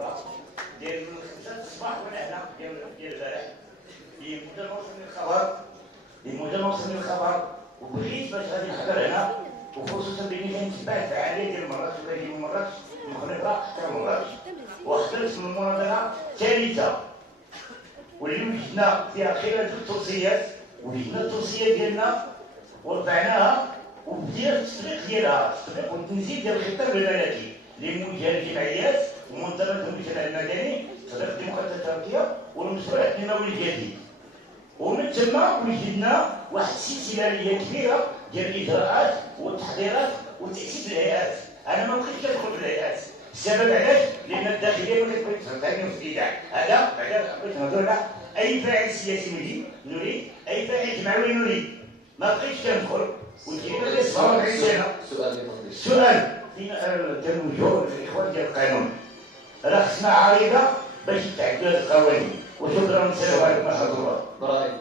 اخرى ديال 5 الصباح وانا هنا ديال البارح لمده نوصل الخبر وبغيت باش غادي نحضر هنا وخصوصا باني كنتبع الفعاليه ديال مراكش وكنجيو مراكش مغربه حتى مراكش واخترت من المناظره الثالثه واللي وجدنا فيها خلال التوصيات وجدنا التوصيه ديالنا ورفعناها وبدينا التطبيق ديالها والتنزيل ديال الخطاب الملكي لموجهه للجمعيات ومنظمه المجتمع المدني تطبيق الديمقراطيه التركيه والمشروع التنموي الجديد. ومن ثم وجدنا واحد السلسله كبيره ديال الاجراءات والتحضيرات وتاسيس الهيئات. انا ما بقيتش كندخل في الهيئات، السبب علاش؟ لان الداخليه ما كتبغيش تهضرني في الاذاعه. هذا بعدا بغيت نهضر على اي فاعل سياسي نريد اي فاعل جمعوي نريد. ما بقيتش كندخل وجينا لي 47 سنه. السؤال فين كنوجهوا للاخوان ديال القانون راه خصنا عريضه باش يتعدوا هذه القوانين. وشكرا، السلام عليكم ورحمه الله.